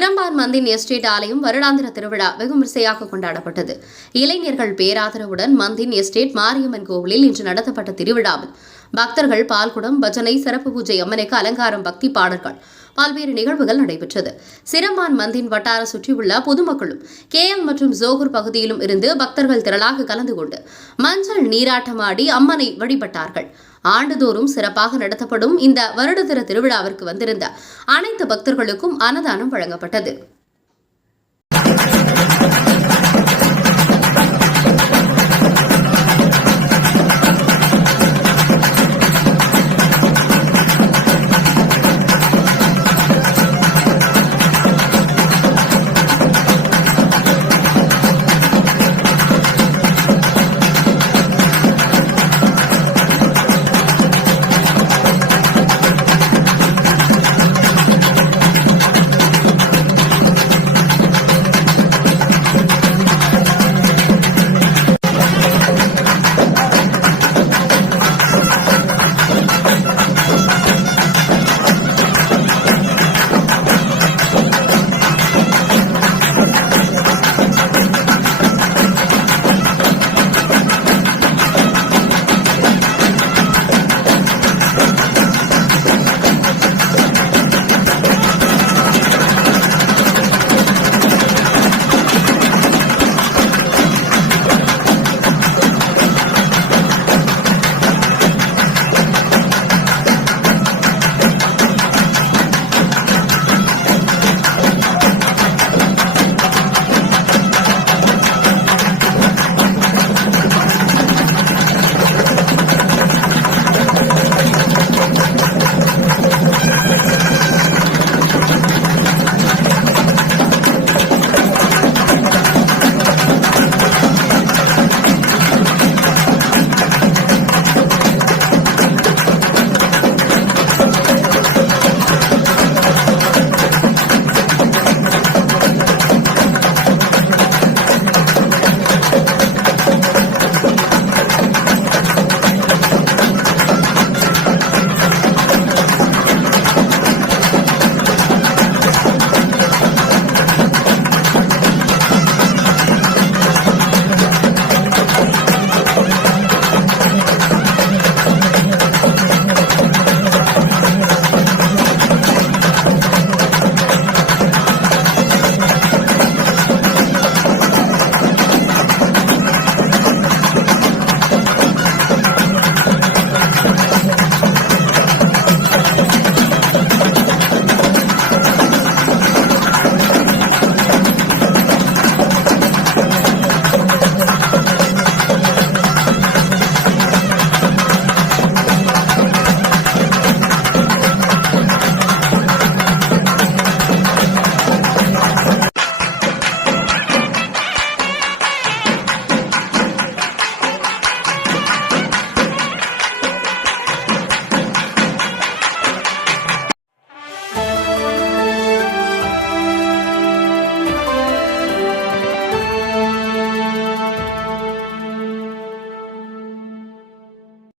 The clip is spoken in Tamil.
சிரம்பான் மந்தின் எஸ்டேட் ஆலயம் வருடாந்திர திருவிழா வெகுவிமரிசையாக கொண்டாடப்பட்டது. இளைஞர்கள் பேராதரவுடன் மந்தின் எஸ்டேட் மாரியம்மன் கோவிலில் இன்று நடத்தப்பட்ட திருவிழாவில் பக்தர்கள் பால்குடம், பஜனை, சிறப்பு பூஜை, அம்மனுக்கு அலங்காரம், பக்தி பாடல்கள், பல்வேறு நிகழ்வுகள் நடைபெற்றது. சிரம்பான் மந்தின் வட்டார சுற்றியுள்ள பொதுமக்களும் KL மற்றும் ஜோகூர் பகுதியிலும் இருந்து பக்தர்கள் திரளாக கலந்து கொண்டு மஞ்சள் நீராட்டமாடி அம்மனை வழிபட்டார்கள். ஆண்டுதோறும் சிறப்பாக நடத்தப்படும் இந்த வருடத்திர திருவிழாவிற்கு வந்திருந்த அனைத்து பக்தர்களுக்கும் அன்னதானம் வழங்கப்பட்டது.